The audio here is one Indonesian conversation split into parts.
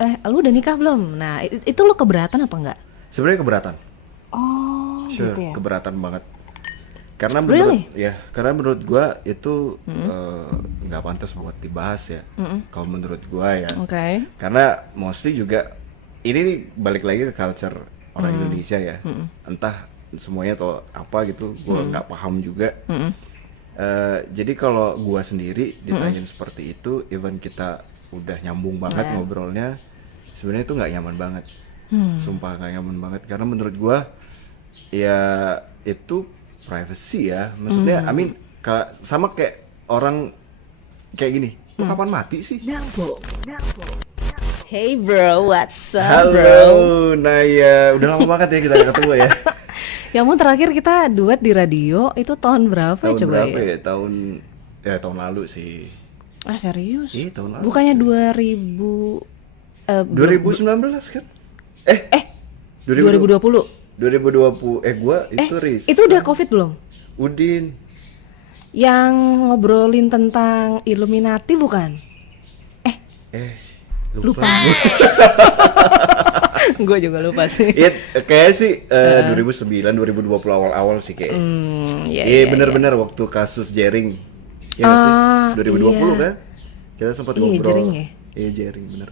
lu udah nikah belum? Nah, itu lu keberatan apa enggak? Sebenarnya keberatan. Oh, Sure, gitu ya. keberatan banget. Karena Really? karena menurut gua itu nggak pantas buat dibahas ya. Kalau menurut gua ya. Oke. Karena mostly juga ini nih balik lagi ke culture orang Indonesia ya. Entah semuanya atau apa gitu, gua nggak paham juga. Jadi kalau gua sendiri ditanyain seperti itu, even kita udah nyambung banget ngobrolnya, sebenarnya itu nggak nyaman banget. Sumpah nggak nyaman banget karena menurut gua ya itu privacy ya. Maksudnya I mean sama kayak orang kayak gini. Lu kapan mati sih? Nabo. Hey bro, what's up Halo, bro? Naya. Udah lama banget ya kita nggak ketemu ya. Ya ampun, terakhir kita duet di radio itu tahun berapa Tahun coba berapa ya? ya? Tahun lalu sih. Ah serius? Iya, tahun lalu. Bukannya 2000 2019 kan? 2020? 2020. Gua itu Itu udah COVID belum? Udin. Yang ngobrolin tentang Illuminati bukan? Lupa. Gue juga lupa sih. Iya, kayak sih 2009, 2020 awal-awal sih kayak. Iya, Iya, bener-bener waktu kasus Jering. Iya nggak sih? 2020 iya. kan? Kita sempat Iya, ngobrol. Jering ya? Iya, Jering bener.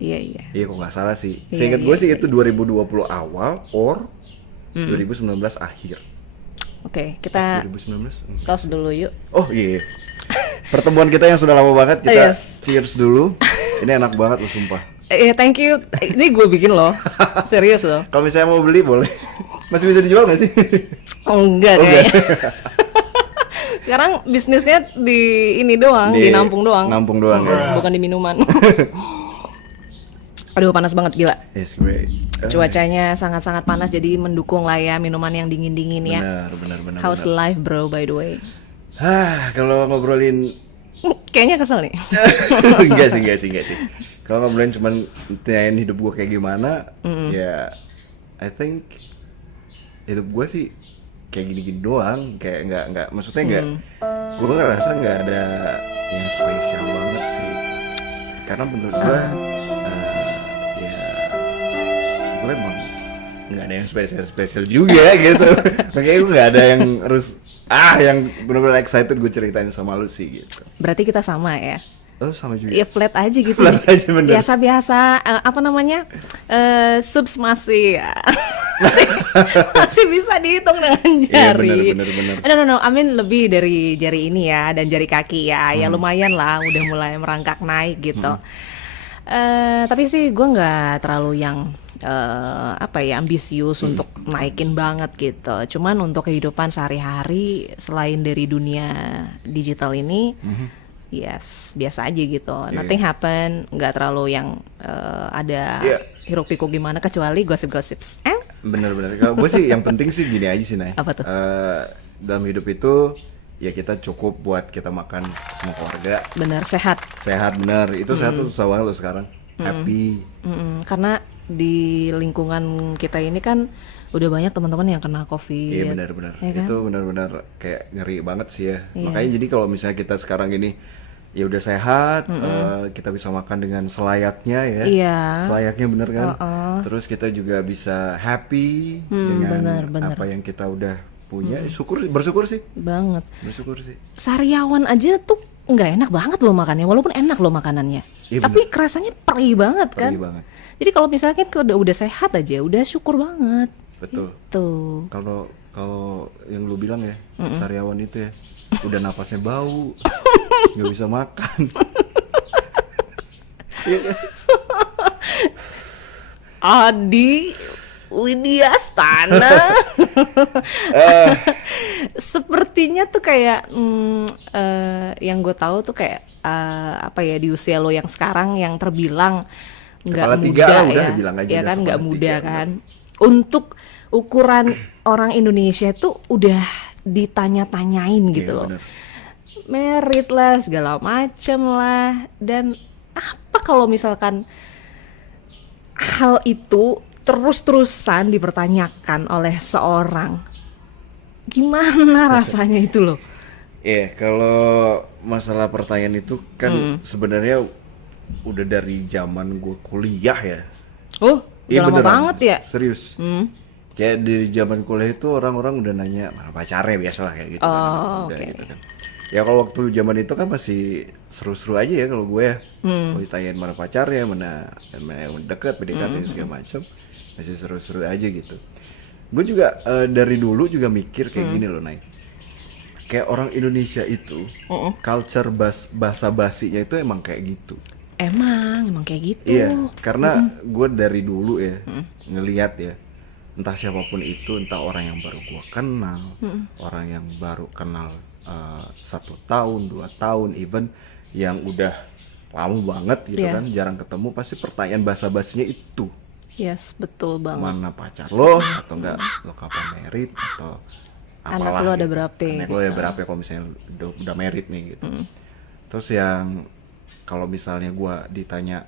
Iya. Iya, kok nggak salah sih. Iya, Seingat gue iya, sih itu 2020 awal or 2019 akhir. Oke, kita 2019? tos dulu yuk. Oh iya. Pertemuan kita yang sudah lama banget, kita Yes. cheers dulu. Ini enak banget loh sumpah. Thank you. Ini gue bikin loh. Serius loh. Kalau misalnya mau beli boleh. Masih bisa dijual nggak sih? Oh enggak Oh, kayaknya. enggak. Sekarang bisnisnya di ini doang, di nampung doang. Nampung doang ya. Bukan di minuman. Aduh, panas banget gila. It's great. Cuacanya sangat-sangat panas, jadi mendukung lah ya minuman yang dingin-dingin ya. Benar. How's life bro, by the way? Kalau ngobrolin Kayaknya kesel nih. enggak sih. Kalau ngobrolin cuman tanyain hidup gue kayak gimana, ya I think hidup gue sih kayak gini-gini doang, kayak nggak maksudnya gue ngerasa nggak ada yang spesial banget sih. Karena menurut gue ya gue emang nggak ada yang spesial juga gitu. Makanya gue nggak ada yang harus yang benar-benar excited gue ceritain sama lu sih gitu. Berarti kita sama ya. Oh sama juga. Ya flat aja gitu. Flat aja, bener. Biasa-biasa apa namanya? Subs masih masih bisa dihitung dengan Iya, jari. bener. No, I mean lebih dari jari ini ya dan jari kaki ya. Ya lumayan lah, udah mulai merangkak naik gitu. Tapi sih gue nggak terlalu yang ambisius untuk naikin banget gitu. Cuman untuk kehidupan sehari-hari selain dari dunia digital ini, yes biasa aja gitu. Nothing happen, nggak terlalu yang ada hiruk pikuk gimana kecuali gosip-gosip. Bener. Kalau gue sih yang penting sih gini aja sih Nay. Apa tuh? Dalam hidup itu ya kita cukup buat kita makan sama keluarga. Bener, sehat. Sehat bener. Itu sehat tuh susah banget loh sekarang. Happy. Karena di lingkungan kita ini kan udah banyak teman-teman yang kena COVID. Iya benar. Ya kan? Itu benar-benar kayak ngeri banget sih ya. Makanya jadi kalau misalnya kita sekarang ini ya udah sehat, kita bisa makan dengan selayaknya ya. Iya. Selayaknya bener kan. Terus kita juga bisa happy dengan bener. apa yang kita udah punya. Bersyukur sih. Banget. Bersyukur sih. Sariawan aja tuh nggak enak banget loh makannya, walaupun enak loh makanannya. Iya, Tapi rasanya perih banget kan. Perih banget. Jadi kalau misalkan udah sehat aja, udah syukur banget. Betul. Tuh. Kalau yang lu bilang ya, sariawan itu ya, udah napasnya bau, nggak bisa makan. Adi Widyastana. Sepertinya tuh kayak yang gue tahu tuh kayak di usia lo yang sekarang yang terbilang nggak Kepala tiga muda lah, udah ya, bilang aja ya udah kan nggak kepala muda tiga, kan. Untuk ukuran orang Indonesia tuh udah ditanya-tanyain gitu Iya, loh. bener. Merit lah segala macem lah, dan apa kalau misalkan hal itu terus-terusan dipertanyakan oleh seorang, gimana rasanya itu loh? Kalau masalah pertanyaan itu kan sebenarnya udah dari zaman gue kuliah ya. Oh, Iya udah lama beneran, banget ya. serius. Kayak dari zaman kuliah itu orang-orang udah nanya mana pacarnya, biasalah kayak gitu kan. Udah oke. gitu kan. Ya kalau waktu zaman itu kan masih seru-seru aja ya kalau gue ya. Kalau ditanyain mana pacarnya, mana yang deket, PDKT segala macam, masih seru-seru aja gitu. Gue juga dari dulu juga mikir kayak gini loh, Nay. Kayak orang Indonesia itu, culture bahasa basinya itu emang kayak gitu. Emang kayak gitu. Iya, karena gue dari dulu ya ngelihat ya, entah siapapun itu, entah orang yang baru gue kenal, orang yang baru kenal 1 tahun, 2 tahun, even yang udah lama banget gitu Iya. kan, jarang ketemu, pasti pertanyaan basa-basinya itu, Yes, betul banget. mana pacar lo, atau enggak lo kapan married, atau Anak apalah lo ada gitu. berapa, Anak lo ada gitu. berapa kalau misalnya udah married nih gitu. Terus yang kalau misalnya gue ditanya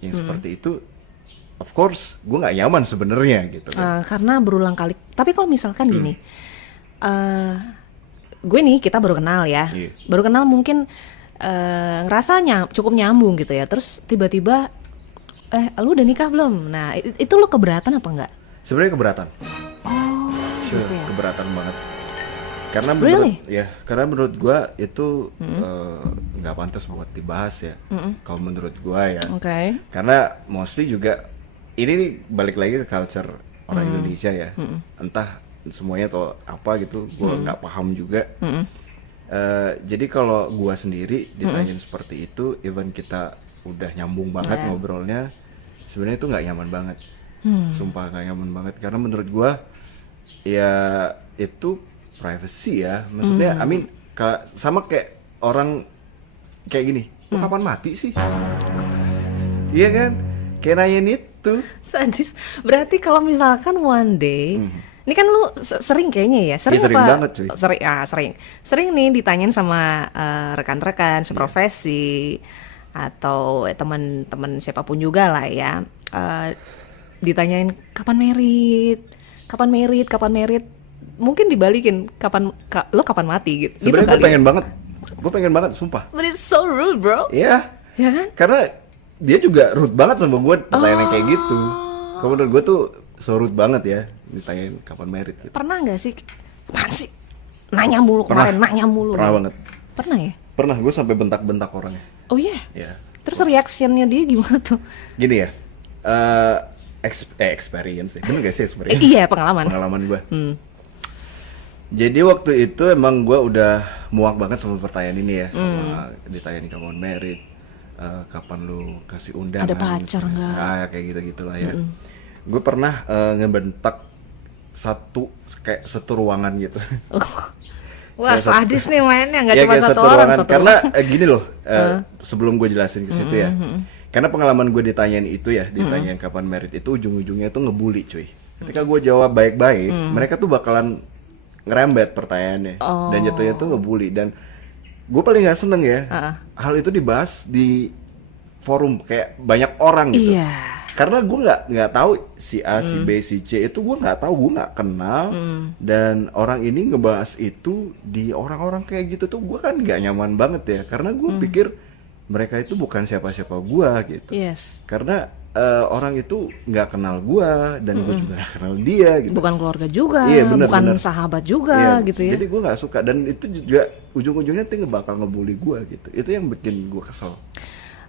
yang seperti itu, of course gue nggak nyaman sebenarnya gitu kan. Karena berulang kali. Tapi kalau misalkan gini, gue nih kita baru kenal ya, Iya. baru kenal mungkin ngerasa cukup nyambung gitu ya. Terus tiba-tiba, lu udah nikah belum? Nah itu lu keberatan apa enggak? Sebenarnya keberatan. Oh, Sure, gitu ya. keberatan banget. Karena Really? karena menurut gua itu nggak pantas buat dibahas ya. Kalau menurut gua ya. Oke. Karena mostly juga ini nih balik lagi ke culture orang Indonesia ya. Entah semuanya atau apa gitu, gua nggak paham juga. Jadi kalau gua sendiri ditanyain seperti itu, even kita udah nyambung banget ngobrolnya, sebenarnya itu nggak nyaman banget. Sumpah nggak nyaman banget karena menurut gua ya itu privacy ya, maksudnya I mean sama kayak orang kayak gini, lu kapan mati sih? Iya kan, kayak nanyain itu. Sadis. Berarti kalau misalkan one day, ini kan lu sering kayaknya ya, sering Iya, sering apa? banget, cuy. Sering nih ditanyain sama rekan-rekan seprofesi atau teman-teman siapapun juga lah ya, ditanyain kapan merit, mungkin dibalikin lo kapan mati gitu. Sebenarnya gitu kali ya. gue pengen banget, sumpah. But it's so rude, bro. Iya, Ya kan? karena dia juga rude banget sama gue pertanyaan kayak gitu. Kalau menurut gue tuh so rude banget ya ditanyain kapan merit gitu. Pernah nggak sih? Apaan sih? Nanya mulu kemarin, nanya mulu. Pernah banget. Pernah ya? Pernah, gue sampai bentak-bentak orangnya. Oh iya? Ya, Terus reactionnya dia gimana tuh? gini ya, experience deh. Bener gak sih experience? Iya, pengalaman. Pengalaman gue. Jadi waktu itu emang gue udah muak banget sama pertanyaan ini ya, sama ditanyain kapan merit, kapan lu kasih undangan. Ada pacar nggak? Kayak gitu-gitulah ya. Gue pernah ngebentak kayak satu ruangan gitu. Wah, Kayak satu- sadis nih mainnya, nggak Ya, cuma kayak satu orang, ruangan. satu Karena orang. gini loh, sebelum gue jelasin ke situ ya, karena pengalaman gue ditanyain itu ya, ditanyain kapan merit itu ujung-ujungnya tuh ngebully cuy. Ketika gue jawab baik-baik, mereka tuh bakalan ngerembet pertanyaannya dan jatuhnya tuh ngebully. Dan gue paling nggak seneng ya, hal itu dibahas di forum kayak banyak orang gitu. Iya. Karena gue nggak tahu si A, si B, si C itu gue nggak tahu, gue nggak kenal, dan orang ini ngebahas itu di orang-orang kayak gitu tuh gue kan nggak nyaman banget ya, karena gue pikir mereka itu bukan siapa-siapa gue gitu. Yes. Karena orang itu nggak kenal gue dan gue juga nggak kenal dia gitu. Bukan keluarga juga, Iya, bener, bukan bener. sahabat juga Iya, gitu ya. Jadi gue nggak suka dan itu juga ujung-ujungnya tuh bakal ngebully gue gitu. Itu yang bikin gue kesel.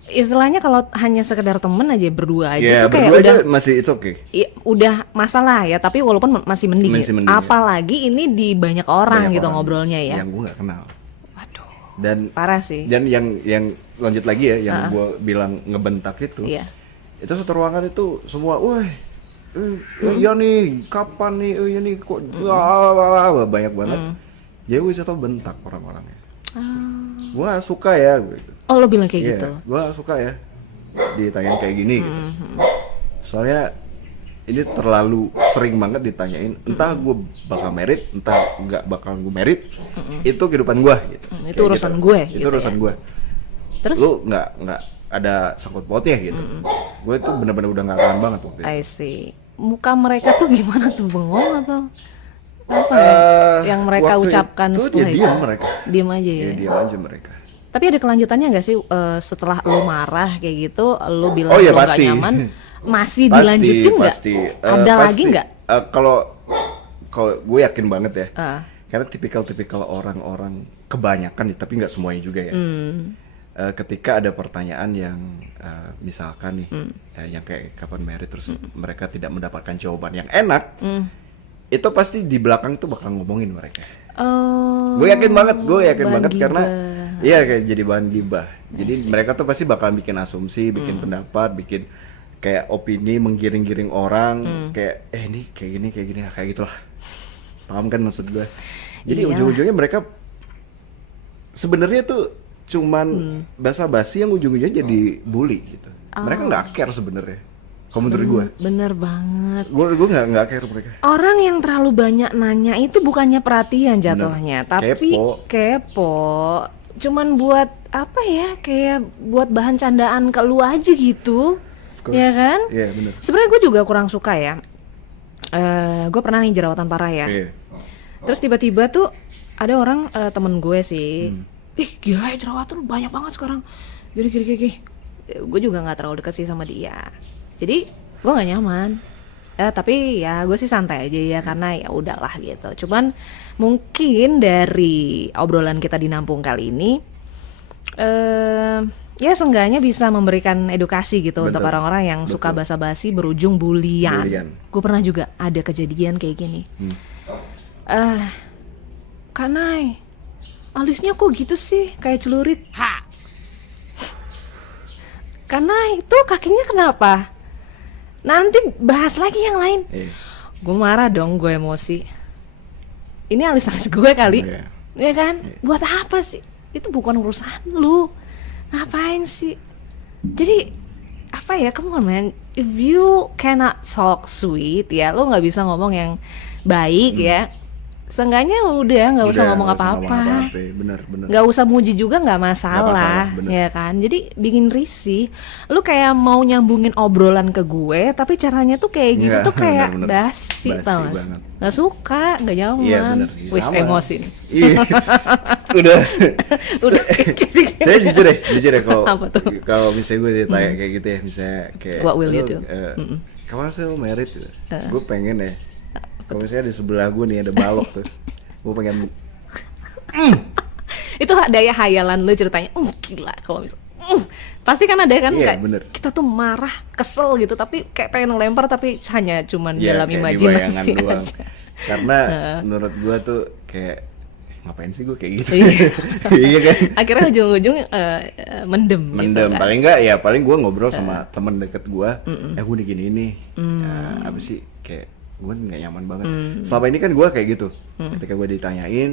Istilahnya kalau hanya sekedar temen aja berdua aja Ya tuh kayak berdua udah aja masih it's okay. udah masalah ya, tapi walaupun masih mending, Masih ya. mending, ya. Apalagi ini di banyak orang Banyak gitu orang ngobrolnya ya. yang gue nggak kenal. Waduh, Dan parah sih. dan yang lanjut lagi ya, yang gue bilang ngebentak itu, Iya. itu satu ruangan itu semua, woi, iya nih, kapan nih, iya nih, kok, banyak banget. Jadi gue bisa tau bentak orang-orangnya. Gue gak suka ya, Oh, lo bilang kayak Iya, gitu. gue gak suka ya ditanyain kayak gini gitu. Soalnya ini terlalu sering banget ditanyain, entah gue bakal merit, entah nggak bakal gue merit, itu kehidupan gue gitu. Itu Kayak urusan gitu. gue, Itu gitu urusan ya. gue. Terus Lu nggak ada sangkut pautnya gitu. Gue tuh bener-bener udah nggak tahan banget waktu itu. I see. Muka mereka tuh gimana tuh, bengong atau apa ya? Yang mereka Waktu ucapkan itu setelah ya itu? diam mereka. Diam aja ya. Ya diam aja mereka. Tapi ada kelanjutannya nggak sih setelah lo marah kayak gitu, lo bilang Oh ya lo nggak pasti. nyaman, masih dilanjutin nggak? Pasti. Ada Pasti. lagi nggak? Kalau kalau gue yakin banget ya. Ah. Karena tipikal orang-orang kebanyakan nih, tapi nggak semuanya juga ya. Ketika ada pertanyaan yang misalkan nih, yang kayak kapan married, terus mereka tidak mendapatkan jawaban yang enak, itu pasti di belakang tuh bakal ngomongin mereka. Oh. Gue yakin banget bahan karena gibah. iya kayak jadi bahan gibah. Jadi mereka tuh pasti bakal bikin asumsi, bikin pendapat, bikin kayak opini, menggiring-giring orang, kayak ini kayak gini, kayak gitulah. Paham kan maksud gue? Jadi Iyalah. ujung-ujungnya mereka sebenarnya tuh cuman basa-basi yang ujung-ujungnya jadi bully gitu. Mereka nggak care sebenarnya. Kalau menurut gue, Bener banget. gue nggak care mereka. Orang yang terlalu banyak nanya itu bukannya perhatian jatuhnya, tapi kepo. Cuman buat apa ya? Kayak buat bahan candaan ke lu aja gitu. Of course. Ya kan? Iya benar. Sebenarnya gue juga kurang suka ya. Gue pernah nih jerawatan parah ya. Iya. Terus tiba-tiba tuh ada orang temen gue sih, ih gila ya jerawatan lu banyak banget sekarang. Gini. Gue juga nggak terlalu dekat sih sama dia. Jadi gue nggak nyaman. Tapi ya gue sih santai aja ya karena ya udahlah gitu. Cuman mungkin dari obrolan kita di Nampung kali ini, ya seenggaknya bisa memberikan edukasi gitu untuk Betul. orang-orang yang suka basa-basi berujung bulian. Bulian. Gue pernah juga ada kejadian kayak gini. Kak Nay, alisnya kok gitu sih, kayak celurit. Kak Nay, tuh kakinya kenapa? Nanti bahas lagi yang lain. Iya. Gue marah dong, gue emosi. Ini alis-alis gue kali, Iya. ya kan? Buat apa sih? Itu bukan urusan lu. Ngapain sih? Jadi apa ya? Come on man, if you cannot talk sweet ya, lo nggak bisa ngomong yang baik ya. Seenggaknya udah nggak usah ngomong apa-apa. Bener. Nggak usah muji juga nggak masalah, masalah, bener. ya kan? Jadi bikin risih. Lu kayak mau nyambungin obrolan ke gue, tapi caranya tuh kayak gitu Nggak, tuh kayak bener. basi Basi tau gak? banget. Nggak suka, nggak nyaman. Iya bener. Iya, Wis sama. emosi nih. Iya. Udah. Udah. Saya jujur ya Apa tuh? kalau misalnya gue ditanya kayak gitu ya, misalnya kayak What will you lu, do? kapan sih lo married? Gue pengen ya. Kalau misalnya di sebelah gue nih ada balok tuh, gue pengen Itu daya hayalan lu ceritanya. Gila kalau misal. Pasti kan ada kan Iya, kayak bener. kita tuh marah, kesel gitu, tapi kayak pengen ngelempar tapi hanya cuman ya, dalam kayak di bayangan imajinasi doang. aja. Karena menurut gue tuh kayak ngapain sih gue kayak gitu? Iya. Iya kan? Akhirnya ujung-ujung mendem gitu Mendem kan. paling gue ngobrol sama temen deket gue, gue udah gini nih, apa sih kayak gue nggak nyaman banget. Selama ini kan gue kayak gitu, ketika gue ditanyain,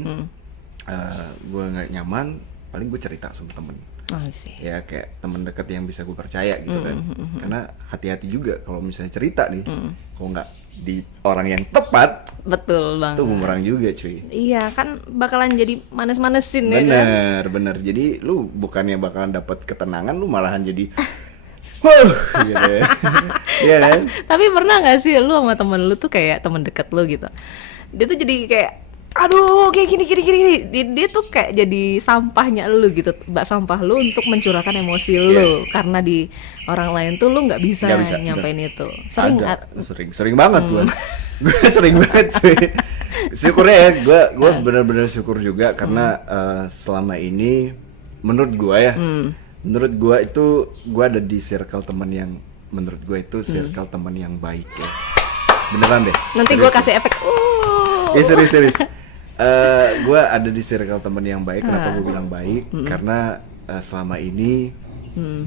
gue nggak nyaman, paling gue cerita sama temen. Oh, sih. Ya kayak temen deket yang bisa gue percaya gitu kan. Karena hati-hati juga kalau misalnya cerita nih, kalau nggak di orang yang tepat, Betul banget. itu bumerang juga cuy. Iya kan bakalan jadi manes-manesin ya kan. Bener. Jadi lu bukannya bakalan dapat ketenangan, lu malahan jadi gitu. Iya kan? Tapi pernah nggak sih lu sama temen lu tuh kayak temen deket lu gitu, dia tuh jadi kayak aduh kayak gini dia tuh kayak jadi sampahnya lu gitu, bak sampah lu untuk mencurahkan emosi lu karena di orang lain tuh lu nggak bisa nyampein itu. Sering banget gue sering banget cuy. Syukurnya ya gue benar-benar syukur juga karena selama ini menurut gue ya menurut gue itu gue ada di circle teman yang menurut gue itu circle teman yang baik ya, beneran deh. Nanti gue kasih efek ya serius. Gue ada di circle teman yang baik. Kenapa gue bilang baik? Karena selama ini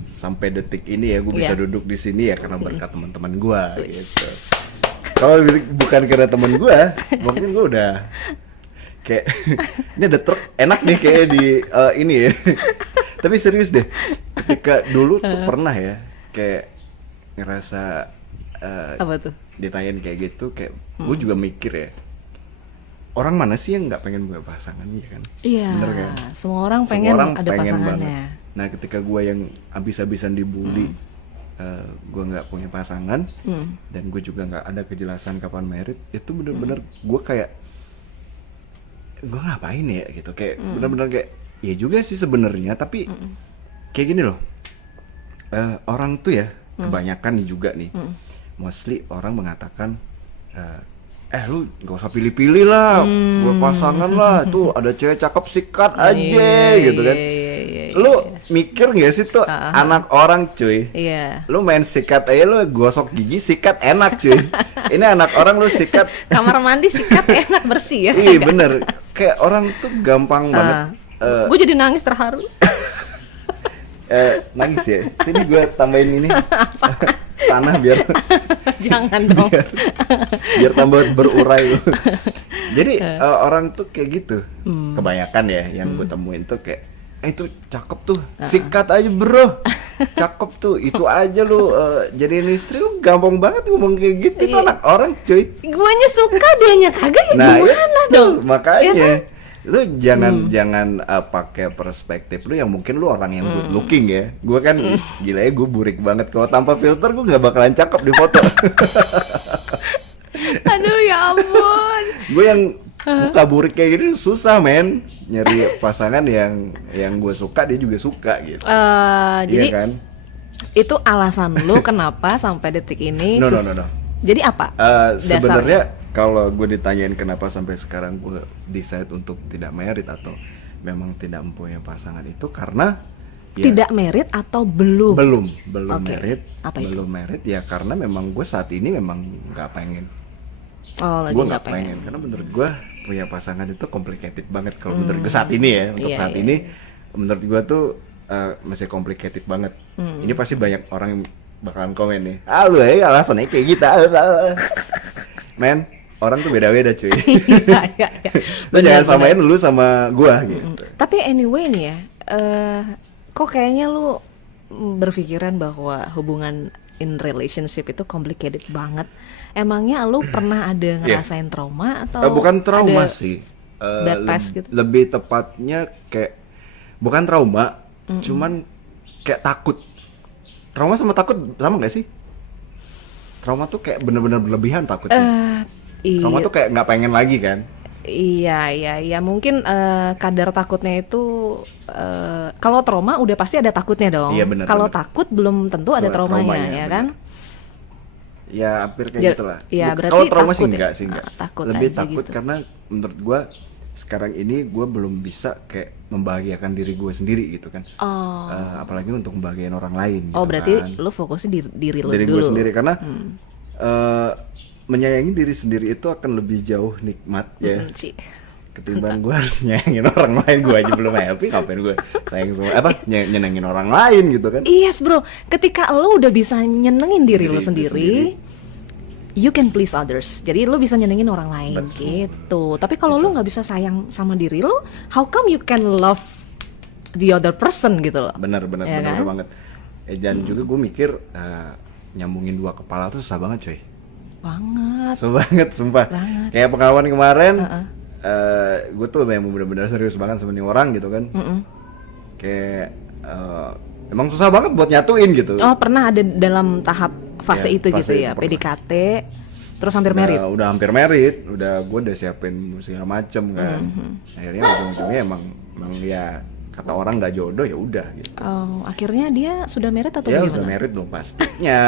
sampai detik ini ya gue bisa duduk di sini ya karena berkat teman-teman gue gitu. Kalau bukan karena teman gue, mungkin gue udah kayak ini ada truk enak nih kayak di ini ya. Tapi serius deh, ketika dulu tuh pernah ya kayak ngerasa apa tuh? ditanyain kayak gitu, kayak gue juga mikir ya, orang mana sih yang nggak pengen punya pasangan ya kan? Iya. Bener kan? Semua orang pengen ada pasangannya. Banget. Nah ketika gue yang habis-habisan dibully, gue nggak punya pasangan, dan gue juga nggak ada kejelasan kapan married, itu bener-bener gue kayak gue ngapain ya gitu, kayak bener-bener kayak Iya juga sih sebenarnya, tapi kayak gini loh. Orang tuh ya, kebanyakan nih juga nih. Mostly orang mengatakan lu gak usah pilih-pilih lah, gue pasangan lah, tuh ada cewek cakep sikat aja gitu kan. Lu mikir gak sih tuh anak orang cuy? Lu main sikat aja, lu gosok gigi sikat enak cuy. Ini anak orang lu sikat kamar mandi sikat enak bersih ya. Iya bener, kayak orang tuh gampang banget. Gue jadi nangis terharu. Nangis ya, sini gue tambahin ini tanah biar jangan dong biar tambah berurai. Jadi orang tuh kayak gitu, kebanyakan ya yang gue temuin tuh kayak itu cakep tuh, sikat aja bro, cakep tuh, itu aja lu jadiin istri lu, gampang banget ngomong kayak gitu. Itu anak orang cuy. Guanya suka, dianya kagak ya gimana dong? Makanya ya kan? Lu jangan pakai perspektif lu yang mungkin lu orang yang good looking ya. Gue kan gila ya, gue burik banget. Kalau tanpa filter gue nggak bakalan cakep di foto. Aduh ya ampun. Gue yang muka burik kayak gini susah men, nyari pasangan yang gue suka dia juga suka gitu. Jadi iya kan? Itu alasan lu kenapa sampai detik ini? No. Jadi apa? Sebenarnya kalau gue ditanyain kenapa sampai sekarang gue decide untuk tidak married atau memang tidak mempunyai pasangan, itu karena tidak married atau belum? Belum Okay. married. Apa belum itu? married ya karena memang gue saat ini memang nggak pengen. Lagi Gue nggak pengen karena menurut gue punya pasangan itu complicated banget kalau menurut gue saat ini ya. Untuk saat ini menurut gue tuh masih complicated banget. Ini pasti banyak orang yang bakalan komen nih, lu ya alasannya kayak gitu. Men, orang tuh beda-beda cuy. Iya. Lu jangan samain lu sama gua gitu. Tapi anyway nih ya, kok kayaknya lu berpikiran bahwa hubungan in relationship itu complicated banget. Emangnya lu pernah ada ngerasain trauma atau bukan trauma sih. Bad past gitu? Lebih tepatnya kayak bukan trauma, cuman kayak takut. Trauma sama takut sama gak sih? Trauma tuh kayak bener-bener berlebihan takutnya. Trauma tuh kayak nggak pengen lagi kan? Iya. Mungkin kadar takutnya itu kalau trauma udah pasti ada takutnya dong. Iya, bener, kalau bener. takut belum tentu ada traumanya, ya kan? Ya hampir kayak gitulah. Ya, berarti kalau trauma sih takut enggak ya? sih enggak. Takut Lebih aja takut gitu. karena menurut gua sekarang ini gue belum bisa kayak membahagiakan diri gue sendiri gitu kan. Apalagi untuk membahagiakan orang lain gitu. Berarti kan. lu fokusnya diri lu Diri dulu. gue sendiri karena menyayangi diri sendiri itu akan lebih jauh nikmat ya. Ketimbang gue harus nyayangin orang lain. Gue aja belum happy, ngapain gue sayang sama nyenengin orang lain gitu kan. Yes bro, ketika lu udah bisa nyenengin diri lu sendiri, you can please others. Jadi lu bisa nyenengin orang lain. Betul. Gitu. Tapi kalau lu nggak bisa sayang sama diri lu, how come you can love the other person gitu loh? Bener ya kan? banget. Dan juga gue mikir nyambungin dua kepala tuh susah banget coy. Banget, sumpah. Kayak pengalaman kemarin, gue tuh memang bener-bener serius banget sama nih orang gitu kan. Kayak emang susah banget buat nyatuin gitu. Pernah ada dalam tahap fase itu gitu ya, PDKT, terus hampir married. Udah hampir married, gue udah siapin segala macem kan. Akhirnya ujung-ujungnya emang ya kata orang nggak jodoh ya udah gitu. Akhirnya dia sudah married atau ya gimana? Udah married dong pastinya.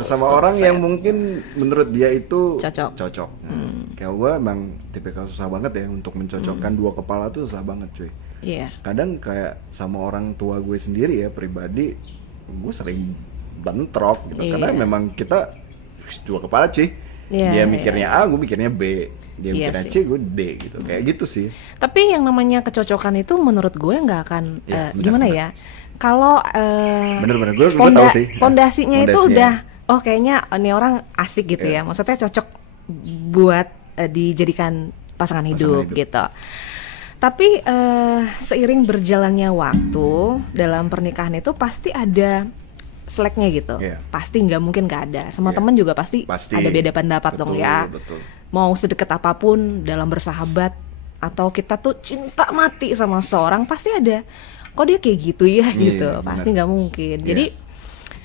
Sama orang yang mungkin menurut dia itu cocok. Kayak gue emang tipikal susah banget ya untuk mencocokkan dua kepala tuh susah banget cuy. Kadang kayak sama orang tua gue sendiri ya pribadi, gue sering bentrok gitu karena memang kita dua kepala cuy. Dia mikirnya A, gue mikirnya B. Dia mikirnya C, gue D gitu. Kayak gitu sih. Tapi yang namanya kecocokan itu menurut gue nggak akan gimana ya? Kalau bener-bener gue tahu sih. Pondasinya itu udah kayaknya ini orang asik gitu ya. Maksudnya cocok buat dijadikan pasangan hidup gitu. Tapi seiring berjalannya waktu dalam pernikahan itu pasti ada slacknya gitu. Pasti nggak mungkin nggak ada. Sama temen juga pasti ada beda pendapat dong ya. Betul. Mau sedekat apapun dalam bersahabat atau kita tuh cinta mati sama seorang, pasti ada kok dia kayak gitu ya gitu. Pasti nggak mungkin. Jadi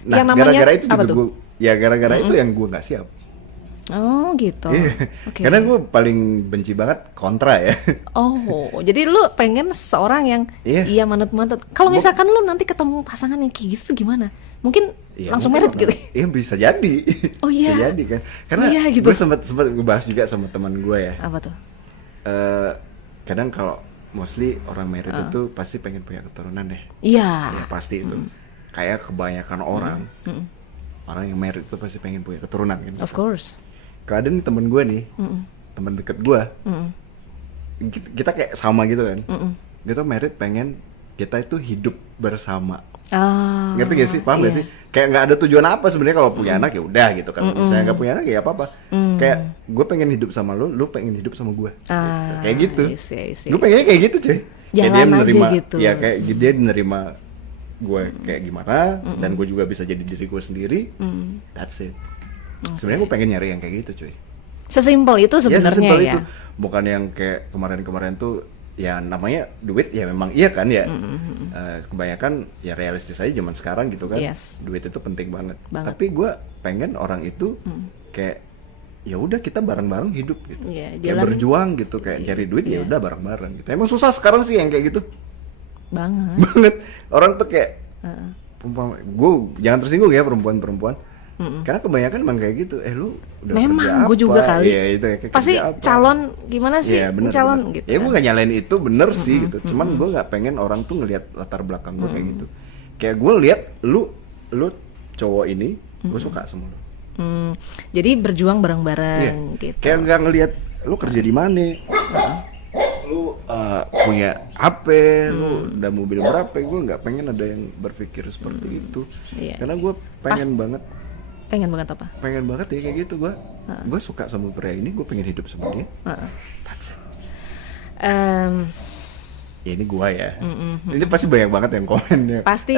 yang namanya gara-gara itu juga gara-gara itu yang gue nggak siap. Oh gitu. Iya. Oke. Karena gue paling benci banget kontra ya. Oh, jadi lu pengen seorang yang Iya. iya manut-manut. Kalau Gua- misalkan lu nanti ketemu pasangan yang kayak gitu gimana? Mungkin Iya, langsung mungkin merit gitu. Iya bisa jadi. Oh, iya. Bisa jadi kan. Karena Iya, gitu. gue sempat ngebahas juga sama teman gue ya. Apa tuh? Eh, kadang kalau mostly orang married itu pasti pengen punya keturunan deh. Iya. Ya pasti itu. Kayak kebanyakan orang. Orang yang married itu pasti pengen punya keturunan kan. Of course. Kalau ada nih temen gue nih, temen deket gue, kita kayak sama gitu kan. Kita married pengen kita itu hidup bersama. Ah. Ngerti gak sih? Paham gak iya. sih? Kayak nggak ada tujuan apa sebenarnya kalau punya anak ya udah gitu kan. Misalnya nggak punya anak ya apa-apa. Kayak gue pengen hidup sama lu pengen hidup sama gue. Ah, Kayak gitu. I see. Gue pengennya kayak gitu cuy. Kayak Jalan dia aja menerima, gitu. ya kayak dia menerima gue kayak gimana, dan gue juga bisa jadi diri gue sendiri. That's it. Sebenarnya gue pengen nyari yang kayak gitu cuy. Sesimpel itu sebenarnya sesimpel ya. itu. Bukan yang kayak kemarin-kemarin tuh ya namanya duit ya memang iya kan ya. Kebanyakan ya realistis aja zaman sekarang gitu kan. Yes. Duit itu penting banget. Banget. Tapi gue pengen orang itu kayak ya udah kita bareng-bareng hidup gitu. Iya, Kayak jalan- berjuang gitu kayak cari duit ya udah bareng-bareng gitu. Emang susah sekarang sih yang kayak gitu. Banget. Banget. Orang tuh kayak perempuan, gue jangan tersinggung ya perempuan-perempuan. Karena kebanyakan emang kayak gitu. Lu udah Memang, kerja gue juga apa? kali. Iya, itu ya, kayak Pasti kerja apa? calon gimana sih? Iya, bener, calon bener. gitu. Ya gue gak nyalain itu bener sih gitu. Cuman gue gak pengen orang tuh ngelihat latar belakang gue kayak gitu. Kayak gue lihat lu cowok ini, gue suka sama lu. Jadi berjuang Iya. bareng-bareng gitu. Kayak gak ngelihat lu kerja di mana. Lu punya HP, lu udah mobil berapa? Gue nggak pengen ada yang berpikir seperti itu. Iya. Karena gue pengen banget Pengen banget apa? ya kayak gitu. Gue suka sama pria ini, gue pengen hidup sama dia. That's it. Ya ini gua ya. Ini pasti banyak banget yang komen ya. Pasti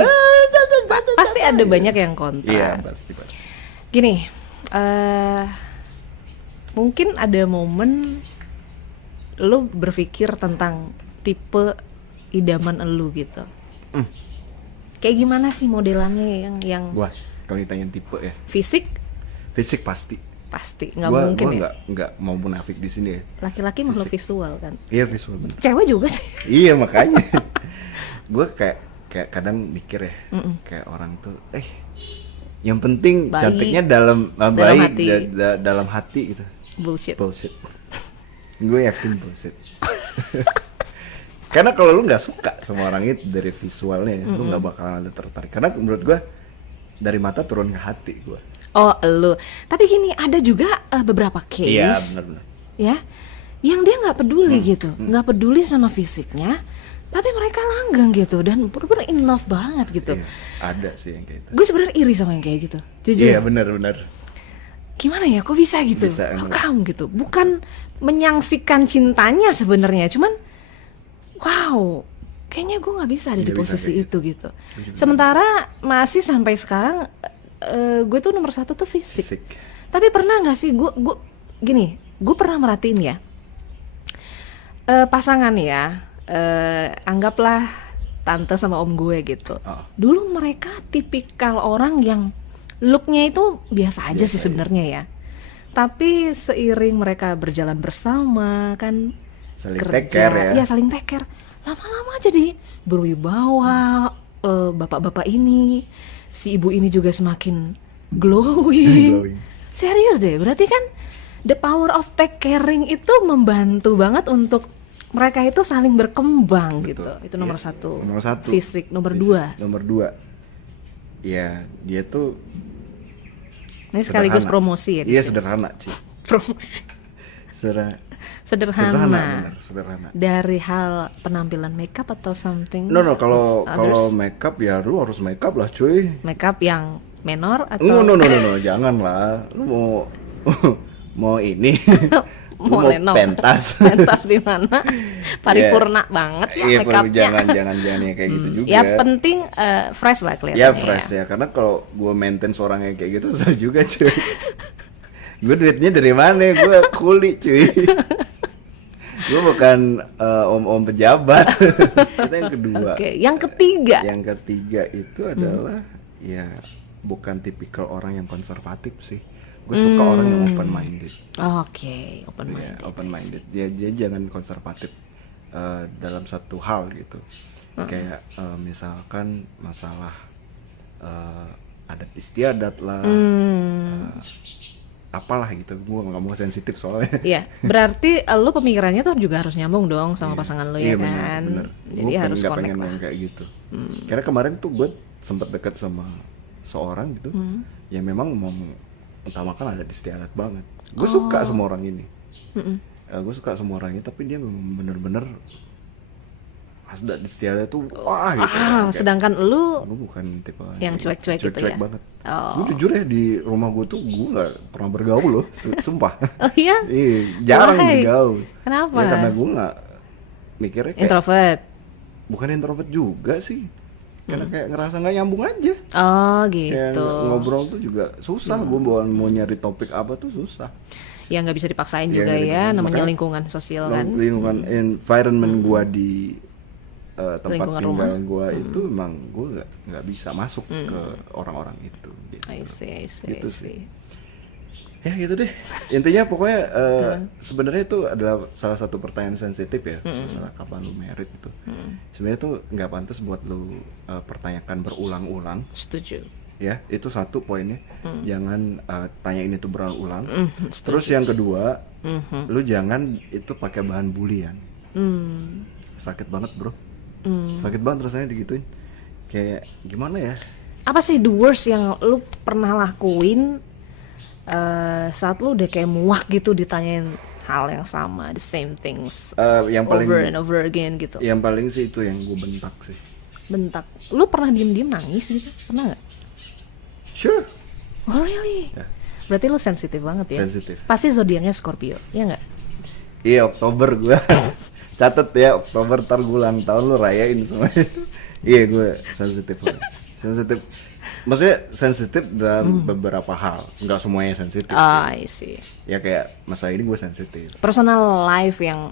pasti ada banyak yang kontra. Iya, pasti. Gini, mungkin ada momen lu berpikir tentang tipe idaman lu gitu. Kayak gimana sih modelannya yang Gua kalau ditanyain tipe ya, fisik fisik pasti. pasti nggak Gua mungkin ya. nggak mau munafik di sini ya. Laki-laki makhluk visual kan. Iya visual bener. Cewek juga sih. Iya makanya. Gua kayak kadang mikir ya, kayak orang tuh, yang penting Baik. cantiknya dalam Dalam baik hati. dalam hati gitu. Bullshit. Bullshit. Gue yakin bullshit. Karena kalau lu nggak suka sama orang itu dari visualnya, lu nggak bakalan ada tertarik. Karena menurut gue dari mata turun ke hati gue. Oh, lu. Tapi gini, ada juga beberapa case. Iya benar-benar. Ya, yang dia nggak peduli gitu, nggak peduli sama fisiknya, tapi mereka langgeng gitu dan bener-bener in love banget gitu. Iya, ada sih yang kayak itu. Gue sebenarnya iri sama yang kayak gitu, jujur. Iya benar-benar. Gimana ya, kok bisa gitu? Bisa, How emang. come gitu? Bukan menyangsikan cintanya sebenarnya, cuman wow, kayaknya gue nggak bisa ada di Nggak bisa posisi kayak itu gitu. juga. Sementara masih sampai sekarang gue tuh nomor satu tuh fisik. Fisik. Tapi pernah nggak sih gue gini, gue pernah merhatiin ya pasangan ya, anggaplah tante sama om gue gitu. Oh. Dulu mereka tipikal orang yang looknya itu biasa aja sih sebenarnya ya. Tapi seiring mereka berjalan bersama kan, Saling take care ya. saling take care. Lama-lama jadi berwibawa, bapak-bapak ini, si ibu ini juga semakin glowing. Glowing. Serius deh, berarti kan the power of take caring itu membantu banget untuk mereka itu saling berkembang gitu. Itu nomor Iya, satu. Nomor satu. Fisik, nomor Fisik. dua. Nomor dua. Ya dia tuh Ini sekaligus sederhana. promosi ya di Iya sini. sederhana sih. Promosi. Sederhana. Bener, sederhana. Dari hal penampilan makeup atau something? No kalau others? makeup ya lu harus makeup lah cuy. Makeup yang menor atau No, jangan lah. Lu mau mau ini. Lu mau lenong? pentas. Pentas di mana? Paripurna banget ya Iya, makeupnya. jangan yang kayak gitu juga. Ya penting fresh lah kelihatannya. Ya fresh ya, karena kalau gue maintain seorang yang kayak gitu susah juga cuy. Gue duitnya dari mana? Gue kuli cuy. Gue bukan om-om pejabat. Itu yang kedua. Oke, yang ketiga. Yang ketiga itu adalah ya bukan tipikal orang yang konservatif sih. Gue suka orang yang open minded. Oke, open Iya, minded. open minded. Dia jangan konservatif dalam satu hal gitu. Kayak misalkan masalah adat istiadat lah, apalah gitu. Gue nggak mau sensitif soalnya. Iya, berarti lu pemikirannya tuh juga harus nyambung dong sama pasangan lu ya Iya, bener, kan. bener. Jadi Gue harus nggak connect pengen lah. yang kayak gitu. Karena kemarin tuh gue sempet deket sama seorang gitu, yang memang mau utamakan adat istiadat banget. Gue suka sama orang ini. Gue suka sama orang ini, tapi dia memang bener-bener adat istiadat tuh wah gitu. Kayak, Sedangkan lu gue bukan tipe yang cuek-cuek gitu cuek-cuek ya? banget. Oh. Gue jujur ya, di rumah gue tuh gue nggak pernah bergaul loh, sumpah. Oh iya? Iya, jarang Why? bergaul. Kenapa? Ya karena gue nggak mikirnya kayak Introvert. bukan introvert juga sih, karena kayak ngerasa nggak nyambung aja. Oh Kayak gitu. ngobrol tuh juga susah. Gue mau nyari topik apa tuh susah. Ya nggak bisa dipaksain Iya, juga nggak ya, dipaksain. namanya Makanya lingkungan sosial kan. Lingkungan environment gue di tempat Lingkungan tinggal rumah. gue itu emang gue nggak bisa masuk ke orang-orang itu gitu. I see, Gitu I sih. see. Ya gitu deh. Intinya pokoknya sebenarnya itu adalah salah satu pertanyaan sensitif ya, masalah kapan lu married itu. Sebenarnya tuh nggak pantas buat lu pertanyakan berulang-ulang. Setuju. Ya, itu satu poinnya. Jangan tanyain itu berulang-ulang. Setuju. Terus yang kedua, lu jangan itu pakai bahan bulian. Sakit banget, bro. Sakit banget rasanya digituin. Kayak gimana ya? Apa sih the worst yang lu pernah lakuin saat lu udah kayak muak gitu ditanyain hal yang sama, the same things Yang paling over and over again gitu? yang paling sih itu yang gue bentak sih. Bentak. Lu pernah diem-diem nangis gitu? Pernah nggak? Sure. Oh really? Ya. Berarti lu sensitif banget ya? Sensitif. Pasti zodiaknya Scorpio, ya nggak? Iya, Oktober gue. Catet ya, Oktober ntar gue ulang tahun, lu rayain semuanya. Iya, gue sensitif banget. Sensitif. Maksudnya sensitif dalam beberapa hal. Nggak semuanya sensitif sih. I see. Ya kayak masalah ini gue sensitif. Personal life yang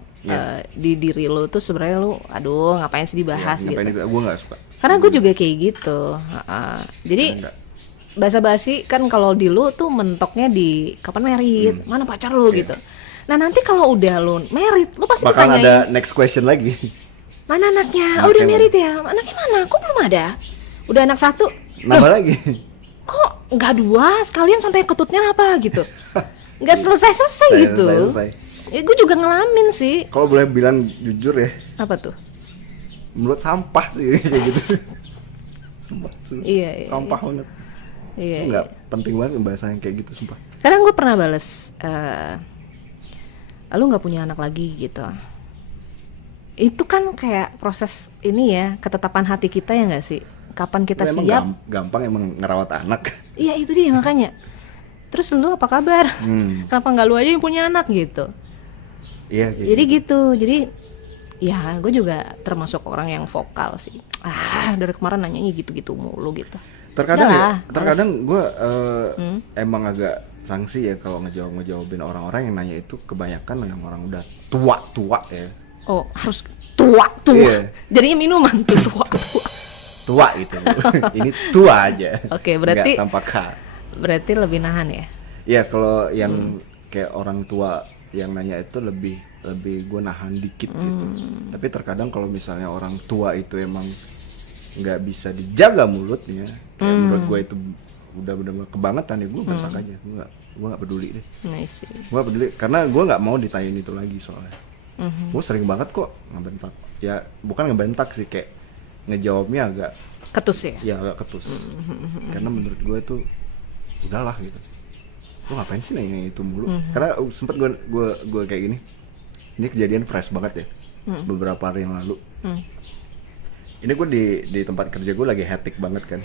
di diri lu tuh sebenarnya lu, aduh ngapain sih dibahas Ya, gitu? gue nggak suka. Karena gue juga kayak gitu. Jadi Enggak. basa-basi kan kalau di lu tuh mentoknya di kapan married, mana pacar lu gitu. Nah nanti kalau udah lu married, lu pasti Bakal ditanyain ada next question lagi. mana anaknya? Oh Anaknya udah mana? married ya? Anaknya mana? Kok belum ada? Udah anak satu? Nambah lagi. Kok nggak dua? Sekalian sampai ketutnya apa gitu? Nggak selesai-selesai gitu. Selesai. Ya gue juga ngalamin sih. Kalau boleh bilang jujur ya, Apa tuh? menurut sampah sih kayak gitu. Sampah sih. Iya. Sampah banget. Iya. Nggak penting banget bahasa yang kayak gitu, sumpah. Kadang gue pernah bales, lu nggak punya anak lagi gitu. Itu kan kayak proses ini ya, ketetapan hati kita ya nggak sih? Kapan kita Emang siap? gampang emang ngerawat anak. Iya itu dia makanya. Terus lu apa kabar? Kenapa nggak lu aja yang punya anak gitu? Iya kayak Jadi gitu. gitu. Jadi ya gue juga termasuk orang yang vokal sih. Dari kemarin nanyanya gitu-gitu mulu gitu. Terkadang Udah lah, terkadang gue emang agak sanksi ya kalau ngejawabin orang-orang yang nanya itu, kebanyakan yang orang udah tua ya. Oh harus tua. Iya. Jadinya minuman tuh tua. Tua gitu. Ini tua aja. Oke, berarti- nggak tanpa K. Berarti lebih nahan ya? Iya, kalau yang kayak orang tua yang nanya itu lebih gue nahan dikit gitu. Tapi terkadang kalau misalnya orang tua itu emang nggak bisa dijaga mulutnya, kayak menurut gue itu udah benar-benar kebangetan ya, gue bentak aja. Gue nggak peduli deh. Nice. Gue nggak peduli karena gue nggak mau ditanyain itu lagi soalnya. Gue sering banget kok ngebentak. Ya bukan ngebentak sih, kayak ngejawabnya agak Ketus ya? agak ketus. Karena menurut gue itu udahlah gitu. Gue ngapain sih nanya itu mulu? Karena sempet gue kayak gini. Ini kejadian fresh banget ya. Beberapa hari yang lalu. Ini gue di tempat kerja gue lagi hectic banget kan.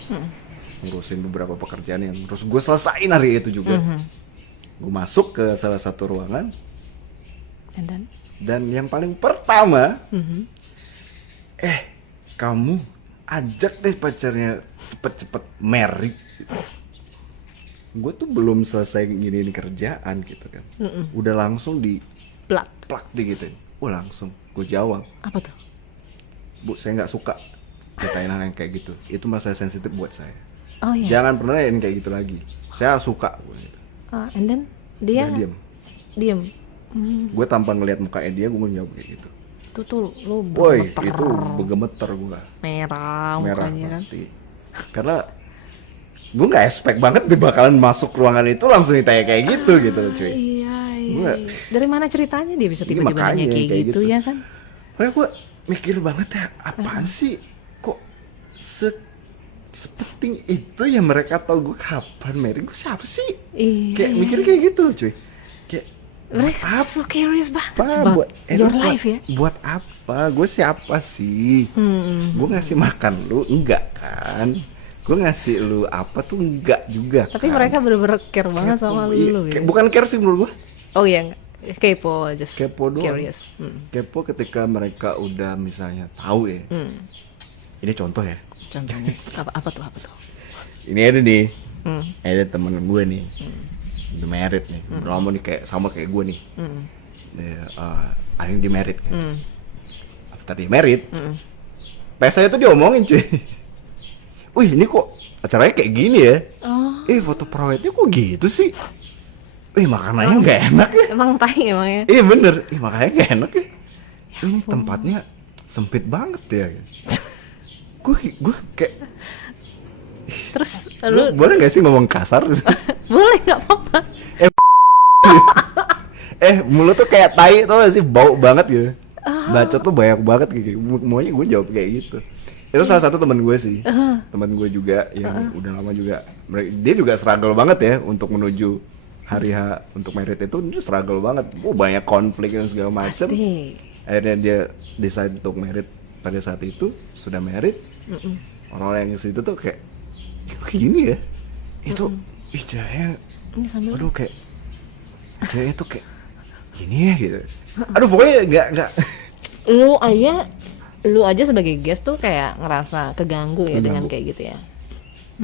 Ngurusin beberapa pekerjaan yang terus gue selesain hari itu juga. Gue masuk ke salah satu ruangan. And then? Dan yang paling pertama, kamu ajak deh pacarnya cepet-cepet married. Gue tuh belum selesai nginin kerjaan gitu kan, udah langsung di Plak. plak gitu. Langsung gue jawab, Apa tuh? Bu, saya nggak suka ditanyain hal yang kayak gitu. Itu masalah sensitif buat saya. Oh iya. Jangan pernah yang kayak gitu lagi. Saya suka gua gitu. And then dia Udah diem. Gue tanpa ngelihat mukanya dia, gue jawab kayak gitu. Itu tuh lu Woi, bergemeter, itu bergemeter gue. merah Merah mukanya kan. pasti. Karena gue nggak expect banget dia bakalan masuk ruangan itu langsung ditanya kayak gitu cuy. Iya. Gua- Dari mana ceritanya dia bisa Iya, tiba-tiba nanya makanya kayak kayak gitu gitu. ya kan? Makanya gue mikir banget ya, apaan sih kok sepenting itu ya mereka tahu gue kapan married, gue siapa sih? Iya. Kayak mikir kayak gitu cuy. Kayak Mereka so curious banget apa about buat your life ya. Buat apa? Gue siapa sih? Gue ngasih makan lu enggak kan? Gue ngasih lu apa tuh enggak juga. Tapi kan? mereka bener-bener care banget Kepo, sama iya. lu ya. Bukan care sih menurut gue. Oh iya, kepo, just Kepo doang. curious. Kepo ketika mereka udah misalnya tahu ya. Ini contoh ya. Contohnya apa tuh? Ini ada nih. Ada temen gue nih. Udah married nih. Lama nih kayak sama kayak gue nih. Dia akhirnya di married kan. After di married, saya tuh diomongin cuy. Wih, ini kok acaranya kayak gini ya? Oh, Foto private-nya kok gitu sih? Makanannya nggak enak ya? emang tai emangnya. Bener, makanannya nggak enak ya? Ini tempatnya sempit banget ya. Gue kayak, Terus lu lu boleh nggak sih ngomong kasar? boleh nggak apa-apa. Mulut tuh kayak tai tau gak sih, bau banget gitu. Bacot tuh banyak banget gitu. Maunya gue jawab kayak gitu. Itu salah satu teman gue sih. Teman gue juga yang udah lama juga. Dia juga struggle banget ya untuk menuju hari H untuk married itu. Dia struggle banget. Banyak konflik dan segala macam. Pasti. Akhirnya dia decide untuk married pada saat itu. Sudah married. Orang-orang yang situ tuh kayak gini ya. Itu ijahnya. Ini sambil Aduh kayak ijahnya tuh kayak gini ya gitu. Aduh pokoknya nggak. lu aja sebagai guest tuh kayak ngerasa keganggu ya dengan kayak gitu ya.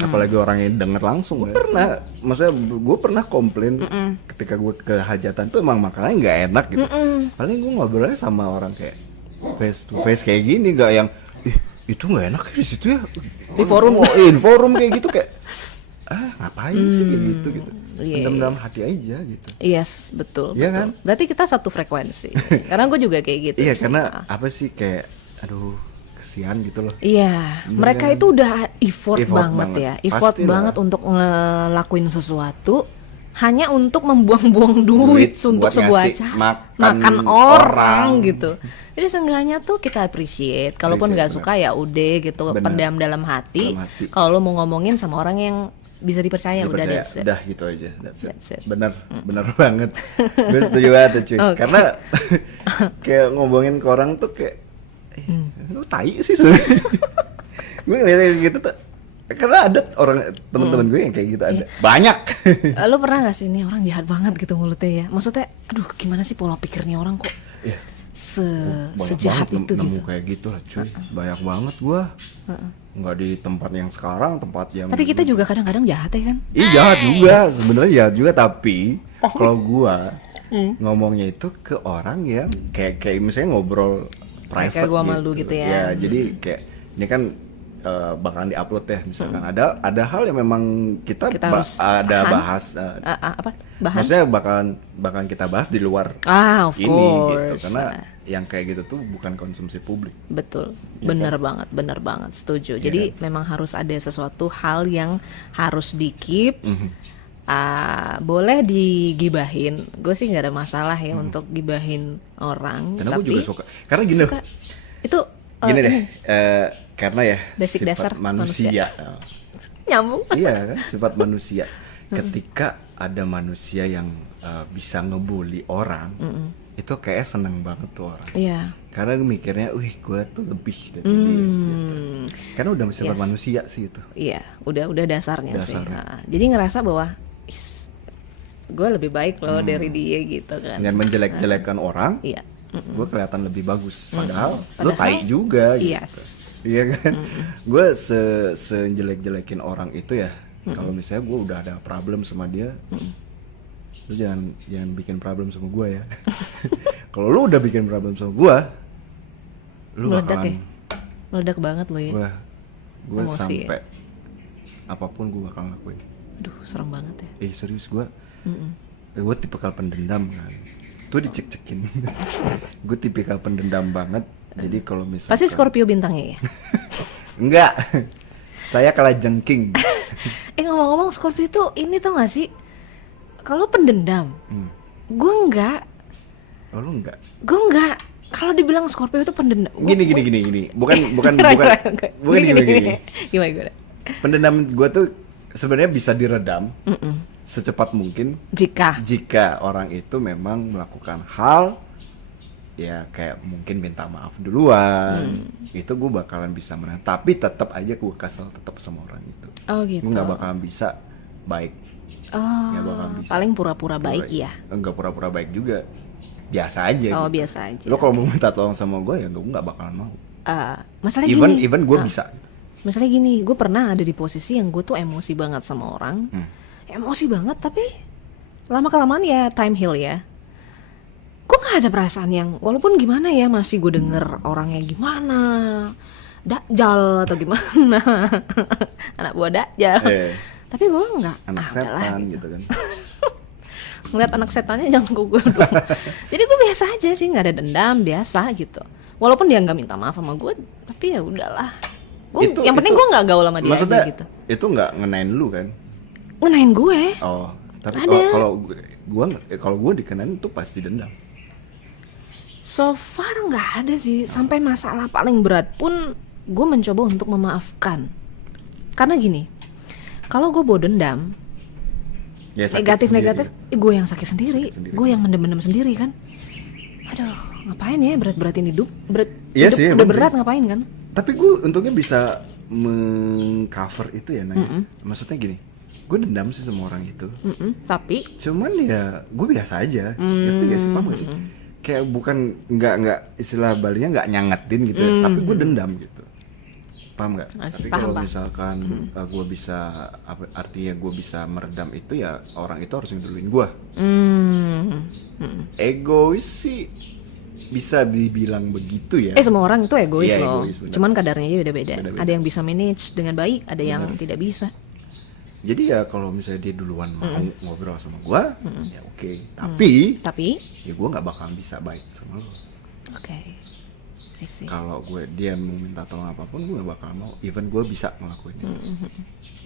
Apalagi orang yang denger langsung. Maksudnya gue pernah komplain ketika gue ke hajatan tuh emang makanannya nggak enak gitu. Paling gue ngobrolnya sama orang kayak face to face kayak gini, nggak yang itu nggak enak di situ ya. Di forum. Di forum kayak gitu kayak ngapain sih kayak gitu. Iya, Pendam dalam hati aja gitu. Yes, betul. Iya betul. kan? Berarti kita satu frekuensi. Karena gue juga kayak gitu. Iya sih. karena apa sih kayak aduh kesian gitu loh. Iya, mereka itu udah effort banget ya, effort Pastilah. banget untuk ngelakuin sesuatu hanya untuk membuang-buang duit untuk buat sebuah ngasih acara, makan orang gitu. Jadi seenggaknya tuh kita appreciate. Kalaupun nggak Appreciate, suka ya udah gitu, Bener. pendam dalam hati. Dalam hati. Kalau lo mau ngomongin sama orang yang bisa dipercaya, udah Dipercaya, that's it. udah gitu aja, that's it. Bener banget. Gue setuju banget tuh cuy. Oke. Karena kayak ngomongin ke orang tuh kayak lu tai sih sebenernya. Gue ngeliat kayak gitu tuh. Karena ada orang teman-teman gue yang kayak gitu ada. Banyak. Lo pernah gak sih nih orang jahat banget gitu mulutnya ya? Maksudnya, aduh gimana sih pola pikirnya orang kok Iya. Banyak sejahat banget itu nemu gitu. kayak gitu lah cuy. Banyak banget gua. Nggak di tempat yang sekarang, tempat yang Tapi kita juga kadang-kadang jahat ya kan? jahat juga, sebenarnya jahat juga, tapi kalau gua ngomongnya itu ke orang yang kayak misalnya ngobrol private Kayak gua sama lu gitu ya. Ya, jadi kayak ini kan bakalan diupload ya misalkan ada hal yang memang kita, Kita harus ada tahan. bahas Apa? Bahan? maksudnya bakalan kita bahas di luar Of ini gitu course. karena yang kayak gitu tuh bukan konsumsi publik. Betul, Ya bener banget, setuju. Jadi memang harus ada sesuatu hal yang harus di-keep. Boleh digibahin, gue sih nggak ada masalah ya untuk gibahin orang. Karena gue tapi juga suka. Karena gini loh, itu gini deh, ini, karena ya basic sifat dasar manusia. nyambung. Iya kan, sifat manusia. Ketika ada manusia yang bisa ngebully orang, itu kayak seneng banget tuh orang. Iya. Karena mikirnya, wih gue tuh lebih dari dia. Gitu. Karena udah sifat Yes. manusia sih itu. Iya, udah dasarnya sih. Dasarnya. Jadi ngerasa bahwa gue lebih baik loh dari dia gitu kan. Dengan menjelek-jelekan orang, Iya. gue kelihatan lebih bagus. Padahal lu tai juga gitu. Yes. Iya kan? Gue sejelek-jelekin orang itu ya. Kalau misalnya gue udah ada problem sama dia, lu jangan bikin problem sama gue ya. Kalau lu udah bikin problem sama gue, lu Meledak bakalan ya? Meledak banget lo ya. gue Emosi sampai apapun gue bakal lakuin. Aduh, serem banget ya. Serius gue Gue tipikal pendendam kan. Tuh dicek-cekin. Gue tipikal pendendam banget. Jadi kalau misalkan Pasti Scorpio bintangnya ya. enggak. Saya kalah jengking. Ngomong-ngomong Scorpio tuh ini tau gak sih? Kalau pendendam, gue enggak. Oh, lu enggak? Gue enggak. Kalau dibilang Scorpio itu pendendam. Gini. Bukan gini. Gimana? Pendendam gue tuh sebenarnya bisa diredam secepat mungkin jika orang itu memang melakukan hal ya kayak mungkin minta maaf duluan. Itu gue bakalan bisa menang. Tapi tetap aja gue kesel tetap sama orang itu. Oh gitu. Gue nggak bakalan bisa baik. Nggak bakalan bisa. Paling pura-pura baik ya. Enggak pura-pura baik juga. Biasa aja gitu. Biasa aja. Lo kalau mau minta tolong sama gue ya gue nggak bakalan mau. Masalahnya even gue bisa. Masalahnya gini, gue pernah ada di posisi yang gue tuh emosi banget sama orang. Emosi banget, tapi lama-kelamaan ya time heal ya. Gue gak ada perasaan yang, walaupun gimana ya, masih gue denger orangnya gimana, Dajjal atau gimana, anak buah Dajjal. Tapi gue gak, anak setan gitu kan. Ngeliat anak setannya jangan ke gue dong. Jadi gue biasa aja sih, gak ada dendam, biasa gitu. Walaupun dia gak minta maaf sama gue, tapi ya udahlah. Yang penting gue gak gaul sama dia aja gitu. Itu gak ngenain lu kan? Ngenain gue. Oh, tapi kalau gue dikenain itu pasti dendam. So far nggak ada sih, sampai masalah paling berat pun gue mencoba untuk memaafkan. Karena gini, kalau gue bawa dendam, ya, negatif, gue yang sakit sendiri. Gue yang mendem-mendem sendiri kan. Aduh, ngapain ya berat-beratin hidup? Iya hidup sih, udah berat ngapain kan? Tapi gue untungnya bisa mengcover itu ya, Nay. Maksudnya gini, gue dendam sih sama orang itu. Tapi cuman ya gue biasa aja. Ngerti gak sih, paham gak sih? Kayak bukan nggak istilah Balinya nggak nyangetin gitu ya, tapi gue dendam gitu, paham nggak? Tapi kalau misalkan gue bisa artinya gue bisa meredam itu ya orang itu harus ngeduluin gue. Egois sih bisa dibilang begitu ya. Semua orang itu egois loh. Egois, cuman kadarnya aja beda-beda. Ada yang bisa manage dengan baik, ada yang tidak bisa. Jadi ya kalau misalnya dia duluan mau ngobrol sama gue, ya oke. Tapi ya gue nggak bakalan bisa baik sama lo. Oke. Kalau dia mau minta tolong apapun, gue nggak bakalan mau. Even gue bisa ngelakuin itu.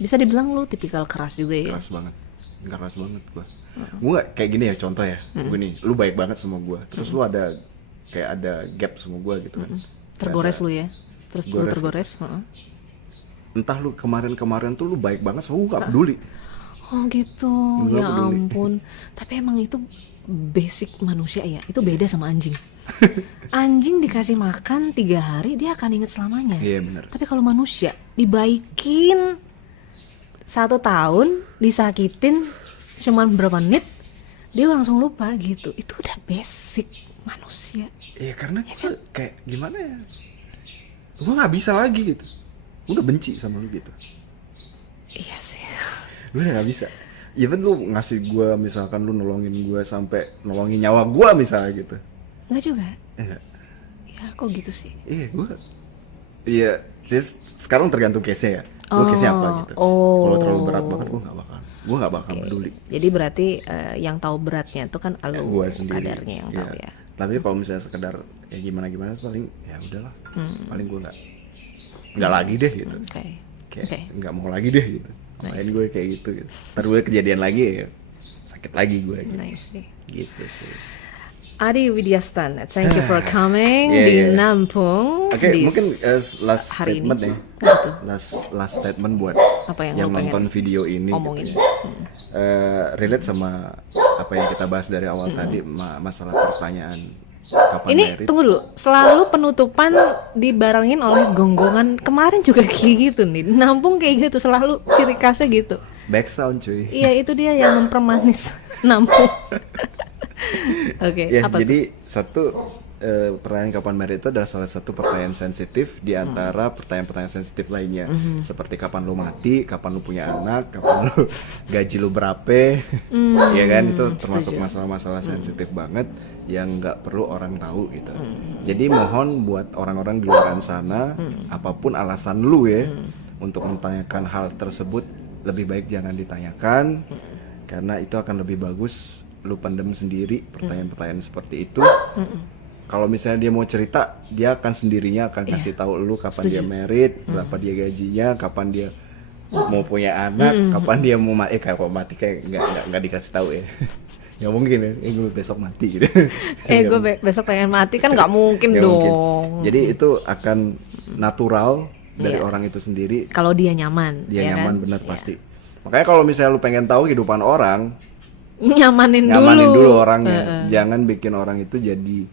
Bisa dibilang lo tipikal keras juga ya? Keras banget gue. Gue kayak gini ya contoh ya. Gue nih, lu baik banget sama gue. Terus lu ada kayak ada gap sama gue gitu kan. Tergores lu ya? Terus lu tergores? Entah lu kemarin tuh lu baik banget, so gue gak peduli. Oh gitu, ya ampun. Tapi emang itu basic manusia ya, itu beda sama anjing. Anjing dikasih makan 3 hari, dia akan ingat selamanya. Iya benar. Tapi kalau manusia, dibaikin 1 tahun, disakitin cuman berapa menit, dia langsung lupa gitu. Itu udah basic manusia. Iya karena gue kayak gimana ya, gue gak bisa lagi gitu. Gue udah benci sama lu gitu. Iya sih. Gue udah gak bisa. Even lu ngasih gue, misalkan lu nolongin gue sampai nolongin nyawa gue misalnya gitu. Enggak juga. Enggak. Ya kok gitu sih. Iya sekarang tergantung case-nya ya. Gue case-nya apa gitu. Kalau terlalu berat banget gue gak bakal peduli. Jadi berarti yang tahu beratnya itu kan gue sendiri. Kadarnya yang tahu ya. Tapi kalau misalnya sekedar ya gimana paling ya udahlah. Paling gue nggak lagi deh gitu. Kayak nggak mau lagi deh gitu. Main gue kayak gitu. Ntar gue kejadian lagi ya sakit lagi gue gitu. Nice sih. Gitu sih. Adi Widyastan, thank you for coming di Nampung. Oke, mungkin last hari statement ini. Ya. Last statement buat apa yang nonton video ini omongin. gitu ya. Relate sama apa yang kita bahas dari awal tadi, masalah pertanyaan kapan ini married. Tunggu dulu, selalu penutupan dibarengin oleh gonggongan. Kemarin juga kayak gitu nih, Nampung kayak gitu, selalu ciri khasnya gitu. Back sound cuy. Iya, itu dia yang mempermanis Nampung. Oke, ya, apa jadi tuh? satu pertanyaan kapan married itu adalah salah satu pertanyaan sensitif di antara pertanyaan-pertanyaan sensitif lainnya. Seperti kapan lu mati, kapan lu punya anak, kapan lu gaji lu berapa. Ya kan, itu termasuk masalah-masalah sensitif banget yang nggak perlu orang tahu gitu. Jadi mohon buat orang-orang di luar sana, apapun alasan lu ya untuk menanyakan hal tersebut, lebih baik jangan ditanyakan. Karena itu akan lebih bagus lu pendem sendiri pertanyaan-pertanyaan seperti itu. Kalau misalnya dia mau cerita, dia akan sendirinya akan kasih tahu lu kapan dia married, berapa dia gajinya, kapan dia mau punya anak, kapan dia mau kalau mati kayak nggak dikasih tahu ya. Nggak mungkin ya, gue besok mati gitu. Gue besok pengen mati kan nggak mungkin Nggak dong. mungkin. Jadi itu akan natural dari Iya. orang itu sendiri. Kalau dia nyaman, Dia ya nyaman kan? bener Iya. pasti. Makanya kalau misalnya lu pengen tahu kehidupan orang, Nyamanin nyamanin dulu. dulu orangnya. Jangan bikin orang itu jadi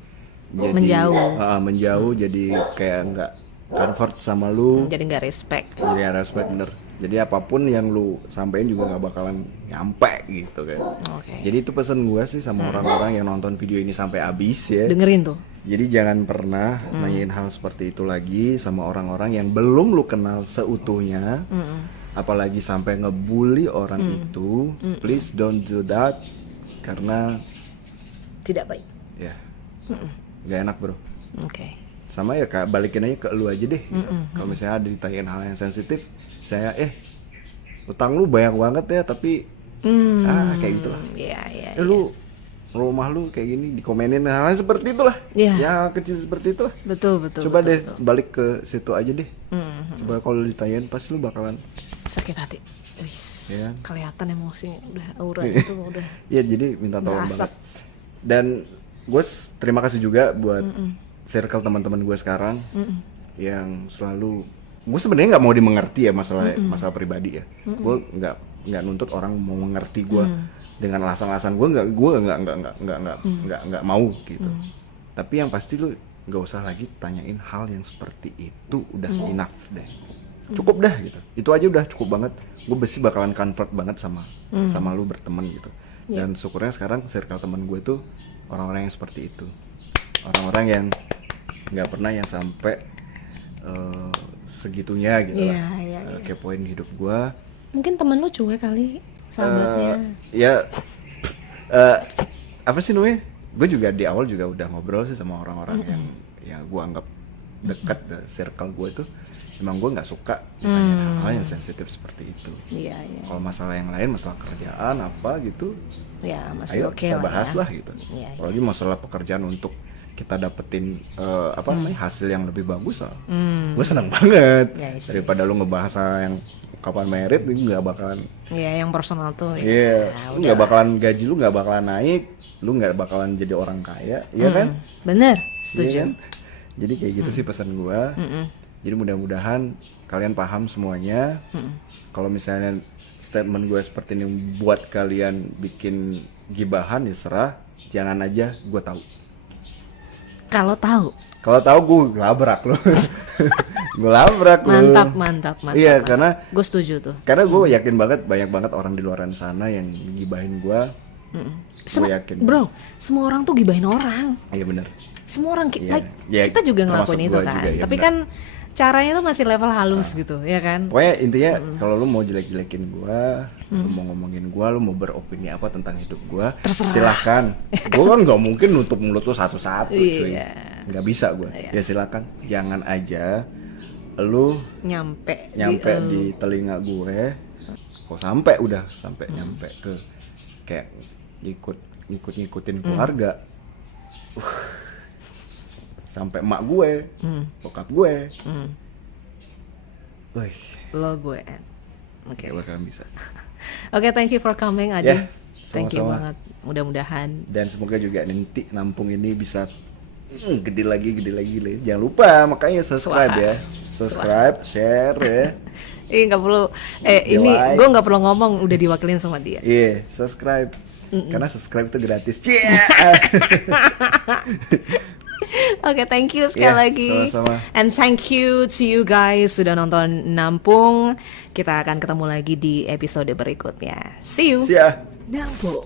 Menjauh. menjauh, jadi kayak nggak convert sama lu. Jadi nggak respect. Jadi respect bener. Jadi apapun yang lu sampein juga nggak bakalan nyampe gitu kan. Oke. Jadi itu pesan gue sih sama orang-orang yang nonton video ini sampai habis ya. Dengerin tuh. Jadi jangan pernah nanyain hal seperti itu lagi sama orang-orang yang belum lu kenal seutuhnya. Apalagi sampai ngebully orang itu. Please don't do that. Karena Tidak baik. ya gak enak bro. Oke. Sama ya kak, balikin aja ke lu aja deh. Kalau misalnya ada ditanyain hal yang sensitif, saya utang lu banyak banget ya, tapi kayak gitulah. Iya, iya. Lu rumah lu kayak gini dikomenin hal yang seperti itulah. Iya. Ya kecil seperti itulah. Betul, betul. Coba betul, deh betul. balik ke situ aja deh. Coba kalau ditanyain pasti lu bakalan Sakit hati. Wis. Iya. Kelihatan emosinya udah aura itu udah. ya jadi minta tolong Berasap. banget. Dan gue terima kasih juga buat circle teman-teman gue sekarang yang selalu, gue sebenarnya nggak mau dimengerti ya masalah pribadi ya. Gue nggak nuntut orang mau mengerti gue dengan alasan-alasan gue nggak mau gitu. Tapi yang pasti lu nggak usah lagi tanyain hal yang seperti itu, udah enough deh. Cukup dah gitu. Itu aja udah cukup banget. Gue pasti bakalan convert banget sama lu berteman gitu. Dan syukurnya sekarang circle teman gue tuh orang-orang yang seperti itu. Orang-orang yang nggak pernah yang sampai segitunya gitu Iya, lah. iya, Kepoin hidup gue. Mungkin temen lu cuek kali sahabatnya. Apa sih namanya? Gue juga di awal juga udah ngobrol sih sama orang-orang yang gue anggap dekat circle gue itu. Emang gue nggak suka tanya hal yang sensitif seperti itu. Iya, iya. Kalau masalah yang lain, masalah kerjaan apa gitu, Ya, masih ayo oke kita lah bahas ya. lah gitu. Iya, Apalagi masalah pekerjaan untuk kita dapetin hasil yang lebih bagus lah. Gue senang banget. Yes, Daripada lu ngebahas hal yang kapan merit, itu nggak bakalan. Iya, yang personal tuh. Iya, Ya, lu nggak bakalan gaji lu nggak bakalan naik, lu nggak bakalan jadi orang kaya, iya kan? Bener, Iya setuju. kan? Jadi kayak gitu sih pesan gua. Jadi mudah-mudahan kalian paham semuanya. Kalau misalnya statement gue seperti ini buat kalian bikin gibahan, ya serah. Jangan aja, gue tahu. Kalau tahu. Kalau tahu gue labrak lo. Gue labrak lo. Mantap. Iya, karena gue setuju tuh. karena gue yakin banget banyak banget orang di luar sana yang gibahin gue. Gue yakin. Bro, semua orang tuh gibahin orang. Iya bener. Semua orang Iya. Ya, kita juga termasuk ngelakuin itu gua kan. juga, ya Tapi benar. kan caranya tuh masih level halus gitu, ya kan? Pokoknya intinya kalau lu mau jelek-jelekin gua, lu mau ngomongin gua, lu mau beropini apa tentang hidup gua, Terserah. silakan. Gua kan nggak mungkin nutup mulut lu satu-satu, cuy. Iya. Nggak bisa gua. Ya silakan. Jangan aja lu Nyampe di telinga gue. Kok sampai nyampe ke kayak ngikutin keluarga. Sampai emak gue, bokap gue. Wih, lo gue end. Oke. gak bakalan bisa. Oke, thank you for coming Adi. Ya, Thank you sama-sama. banget. Mudah-mudahan Dan semoga juga nanti Nampung ini bisa gede lagi. Jangan lupa makanya subscribe ya. Subscribe, share ya. nggak perlu Di ini like. gue nggak perlu ngomong, udah diwakilin sama dia. Iya, subscribe. Karena subscribe itu gratis. Cie. Oke, thank you sekali Iya, lagi. sama-sama. And thank you to you guys sudah nonton Nampung. Kita akan ketemu lagi di episode berikutnya. See you. See ya. Nampung.